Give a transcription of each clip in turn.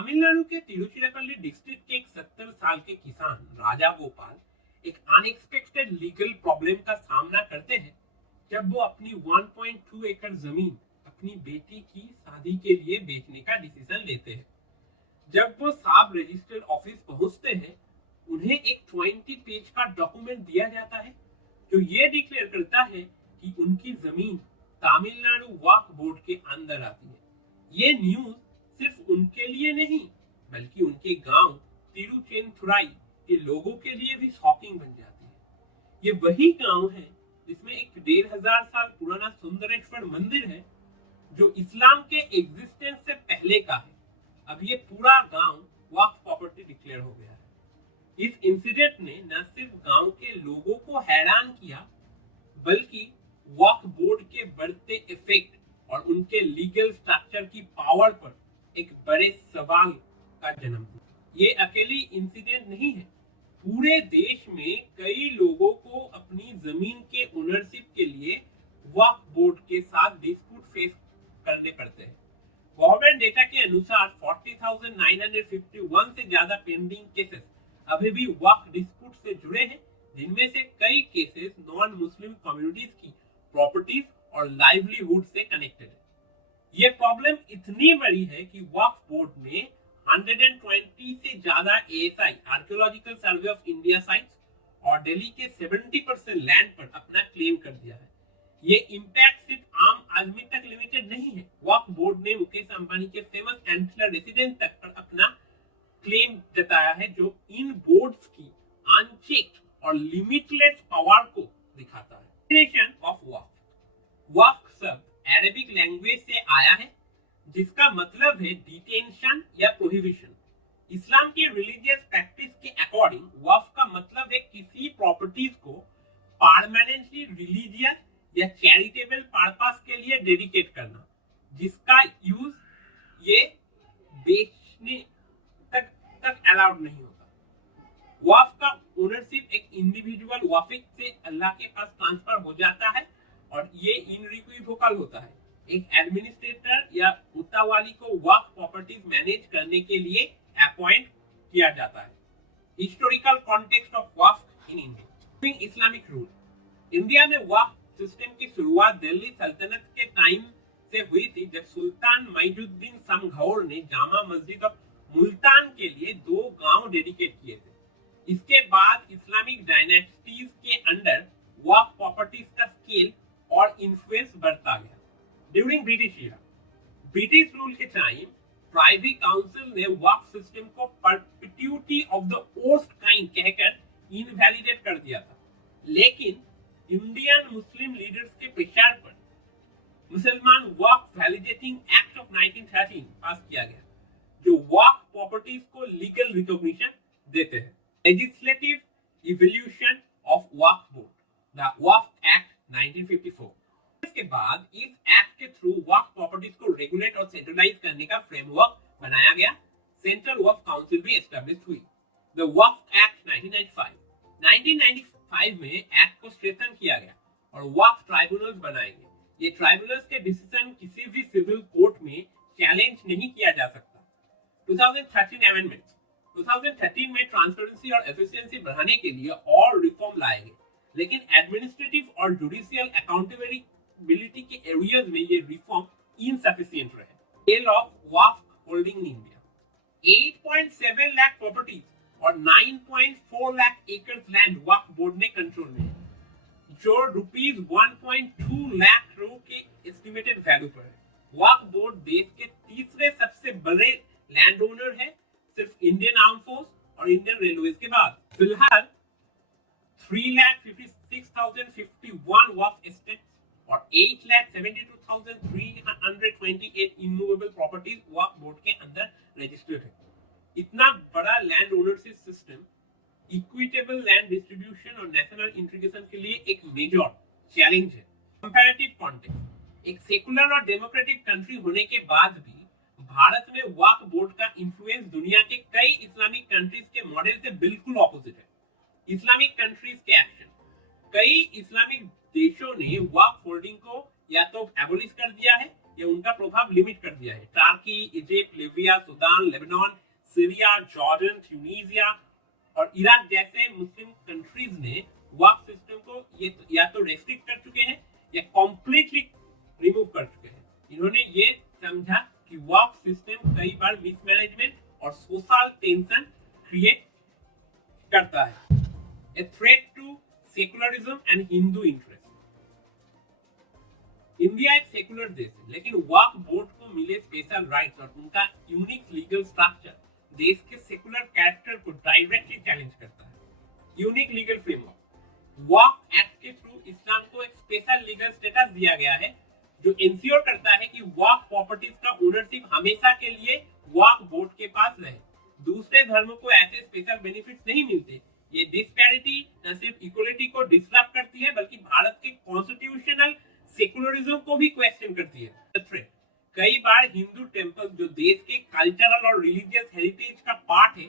तमिलनाडु के तिरुचिरापल्ली डिस्ट्रिक्ट के एक 70 साल के किसान राजा गोपाल एक अनएक्सपेक्टेड लीगल प्रॉब्लम का सामना करते हैं जब वो अपनी 1.2 एकड़ जमीन अपनी बेटी की शादी के लिए बेचने का डिसीजन लेते हैं। जब वो सब रजिस्टर्ड ऑफिस पहुंचते हैं, उन्हें एक 20 पेज का डॉक्यूमेंट दिया जाता है जो ये डिक्लेयर करता है कि उनकी जमीन तमिलनाडु वक्फ बोर्ड के अंदर आती है। ये न्यूज सिर्फ उनके लिए नहीं बल्कि उनके गांव तिरुचेंथुराई के लोगों के लिए भी शॉकिंग बन जाती है। ये वही गांव है जिसमें एक 1500 साल पुराना सुंदरेश्वर मंदिर है जो इस्लाम के एग्जिस्टेंस से पहले का है। अब ये पूरा गांव वक्फ प्रॉपर्टी डिक्लेयर हो गया है। इस इंसिडेंट ने न सिर्फ गांव के लोगों को हैरान किया बल्कि वक्फ बोर्ड के बढ़ते इफेक्ट और उनके लीगल स्ट्रक्चर की पावर पर एक बड़े सवाल का जन्म दिया। ये अकेली इंसिडेंट नहीं है, पूरे देश में कई लोगों को अपनी जमीन के ओनरशिप के लिए वक्फ बोर्ड के साथ डिस्प्यूट फेस करने पड़ते हैं। गवर्नमेंट डेटा के अनुसार 40,951 से ज्यादा पेंडिंग केसेस अभी भी वक्फ डिस्प्यूट से जुड़े हैं, जिनमें से कई केसेस नॉन मुस्लिम कम्युनिटीज की प्रॉपर्टीज और लाइवलीहुड से कनेक्टेड है। ये प्रॉब्लम इतनी बड़ी है कि वक्फ बोर्ड ने 120 से ज्यादा ASI archaeological survey of India sites और दिल्ली के 70% लैंड पर अपना क्लेम कर दिया है। ये इम्पैक्ट सिर्फ आम आदमी तक लिमिटेड नहीं है। वक्फ बोर्ड ने मुकेश अंबानी के फेमस एंटिलर रेसिडेंस तक पर अपना क्लेम जताया है, जो इन बोर्ड्स की अनचेक्ड और लिमिटलेस पावर को दिखाता है। डेफिनेशन ऑफ वक्फ। वक्फ शब्द अरेबिक लैंग्वेज से आया है जिसका मतलब है डिटेंशन या प्रोहिबिशन। इस्लाम की रिलीजियस प्रैक्टिस के अकॉर्डिंग वक्फ का मतलब है किसी प्रॉपर्टीज को परमानेंटली रिलीजियस या चैरिटेबल पर्पस के लिए डेडिकेट करना, जिसका यूज ये बेचने तक अलाउड नहीं होता। वक्फ का ओनरशिप एक इंडिविजुअल वाफिक से अल्लाह के पास ट्रांसफर हो जाता है और ये इनरिक्विवोकल होता है। एक एडमिनिस्ट्रेटर या मुतावाली को वक्फ प्रॉपर्टीज मैनेज करने के लिए अपॉइंट किया जाता है। Historical context of Waqf in India. Islamic rule. India में वक्फ सिस्टम की शुरुआत दिल्ली सल्तनत के टाइम से हुई थी, जब सुल्तान मईजुद्दीन समघौर ने जामा मस्जिद ऑफ मुल्तान के लिए 2 गांव डेडिकेट किए थे। इसके बाद इस्लामिक डायनेस्टीज के अंडर वक्फ प्रॉपर्टीज का स्केल और इन्फ्लुएंस बढ़ता गया। ड्यूरिंग ब्रिटिश रूल के टाइम प्राइवी काउंसिल ने वक्फ सिस्टम को perpetuity of the worst kind कहकर इनवैलिडेट कर दिया था, लेकिन इंडियन मुस्लिम लीडर्स के प्रेशर पर मुसलमान वक्फ वैलिडेटिंग एक्ट ऑफ 1913 पास किया गया, जो वक्फ प्रॉपर्टीज को लीगल रिकॉग्निशन देते हैं। Legislative evolution of Waqf board, the Waqf act 1954। इसके बाद इस एक्ट के थ्रू वक्फ प्रॉपर्टीज को रेगुलेट और सेंट्रलाइज करने का फ्रेमवर्क बनाया गया। सेंट्रल वक्फ काउंसिल भी एस्टैब्लिश हुई। द वक्फ एक्ट 1995 में एक्ट को स्ट्रेंथन किया गया और वक्फ ट्राइब्यूनल्स बनाए गए। ये ट्राइब्यूनल्स के डिसीजन किसी भी सिविल कोर्ट में चैलेंज नहीं किया जा सकता। 2013 अमेंडमेंट्स। 2013 में ट्रांसपेरेंसी और एफिशिएंसी बढ़ाने के लिए और रिफॉर्म लाए गए, लेकिन एडमिनिस्ट्रेटिव और जुडिशियल अकाउंटेबिलिटी के एरियाज में ये रिफॉर्म इनसफिशिएंट रहे। Scale of Waqf holding in India. 8.7 lakh properties और 9.4 लाख एकड़ लैंड वक्फ बोर्ड ने कंट्रोल में है, जो रुपीस 1.2 लाख करोड़ के एस्टिमेटेड वैल्यू पर है। वक्फ बोर्ड देश के तीसरे सबसे बड़े लैंड ओनर है, सिर्फ इंडियन आर्म फोर्स और इंडियन रेलवे के बाद। फिलहाल 3,56,051 वक्फ एस्टेट्स और 8,72,328 इमूवेबल प्रॉपर्टीज वक्फ बोर्ड के अंदर रजिस्टर्ड है। इतना बड़ा land ownership system equitable land distribution और नेशनल इंटीग्रेशन के लिए एक मेजर चैलेंज है। Comparative context. एक सेकुलर और डेमोक्रेटिक कंट्री होने के बाद भी भारत में वक्फ बोर्ड का इन्फ्लुएंस दुनिया के कई इस्लामिक कंट्रीज के मॉडल से बिल्कुल ऑपोजिट है। इस्लामिक कंट्रीज के एक्शन। कई इस्लामिक देशों ने वक्फ होल्डिंग को या तो एबोलिश कर दिया है या उनका प्रभाव लिमिट कर दिया है। Turkey, Egypt, Libya, Sudan, Lebanon, Syria, Jordan, Tunisia और इराक जैसे मुस्लिम कंट्रीज ने वक्फ सिस्टम को ये या तो रेस्ट्रिक्ट कर चुके हैं या कॉम्प्लीटली रिमूव कर चुके हैं। इन्होंने ये समझा कि वक्फ सिस्टम कई बार मिसमैनेजमेंट और सोशल टेंशन क्रिएट करता है। A threat to secularism and Hindu interest. India एक सेकुलर देश है, लेकिन वक्फ बोर्ड को मिले स्पेशल राइट्स और उनका यूनिक लीगल स्ट्रक्चर देश के सेकुलर कैरेक्टर को डायरेक्टली चैलेंज करता है। Unique legal framework. Waqf act के थ्रू इस्लाम को एक स्पेशल लीगल स्टेटस दिया गया है जो इंश्योर करता है कि वक्फ प्रॉपर्टीज का ओनरशिप हमेशा के लिए वक्फ बोर्ड के पास रहे। दूसरे धर्मों को ऐसे स्पेशल बेनिफिट्स नहीं मिलते। ये डिस्पैरिटी न सिर्फ इक्वलिटी को डिस्टर्ब करती है बल्कि भारत के कॉन्स्टिट्यूशनल सेकुलरिज्म को भी क्वेश्चन करती है। कई बार हिंदू टेम्पल जो देश के कल्चरल और रिलीजियस हेरिटेज का पार्ट है,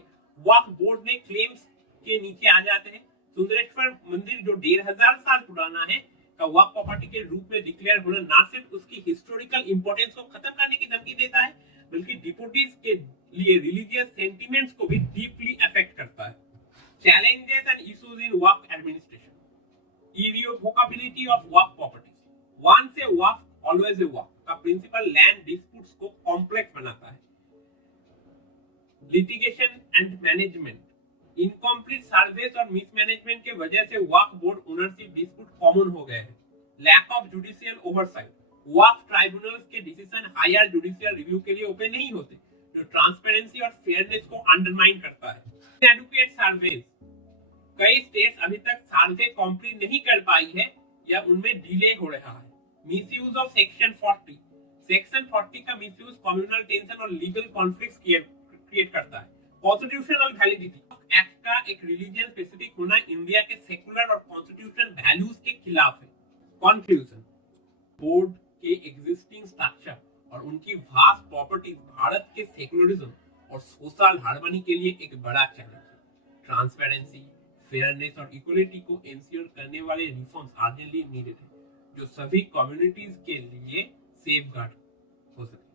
वक्फ बोर्ड ने क्लेम्स के नीचे आ जाते हैं। सुंदरेश्वर मंदिर जो 1500 साल पुराना है का वक्फ प्रॉपर्टी के रूप में डिक्लेयर होना न सिर्फ उसकी हिस्टोरिकल इंपोर्टेंस को खत्म करने की धमकी देता है बल्कि डिपोटीज के लिए रिलीजियस सेंटिमेंट्स को भी डीपली अफेक्ट करता है। Challenges and issues in Waqf administration. Irrevocability of Waqf properties. Once a Waqf always a Waqf का प्रिंसिपल लैंड डिस्प्यूट्स को कॉम्प्लेक्स बनाता है। Litigation and management. Incomplete surveys और मिसमैनेजमेंट के वजह से Waqf board ownership dispute common हो गए हैं। Lack of judicial oversight. Waqf tribunals के डिसीजन हायर जुडिशियल रिव्यू के लिए ओपन नहीं होते, जो ट्रांसपेरेंसी और फेयरनेस को अंडरमाइन करता है। Educate surveys. कई स्टेट्स अभी तक सर्वे कंप्लीट नहीं कर पाई है या उनमें डिले हो रहा है। Misuse of section 40। सेक्शन 40 का मिसयूज कम्युनल टेंशन और लीगल कॉन्फ्लिक्ट्स क्रिएट करता है। Constitutional validity. एक्ट का एक रिलीजन स्पेसिफिक होना इंडिया के सेकुलर और कॉन्स्टिट्यूशनल वैल्यूज के खिलाफ है। कंक्लूजन। बोर्ड के एग्जिस्टिंग स्ट्रक्चर और उनकी वास्ट प्रॉपर्टीज भारत के सेकुलरिज्म और सोशल हार्मनी के लिए एक बड़ा चैलेंज है। ट्रांसपेरेंसी, फेयरनेस और इक्वलिटी को इंश्योर करने वाले रिफॉर्म्स अर्जेंटली नीडेड है जो सभी कम्युनिटीज के लिए सेफगार्ड हो सकते हैं।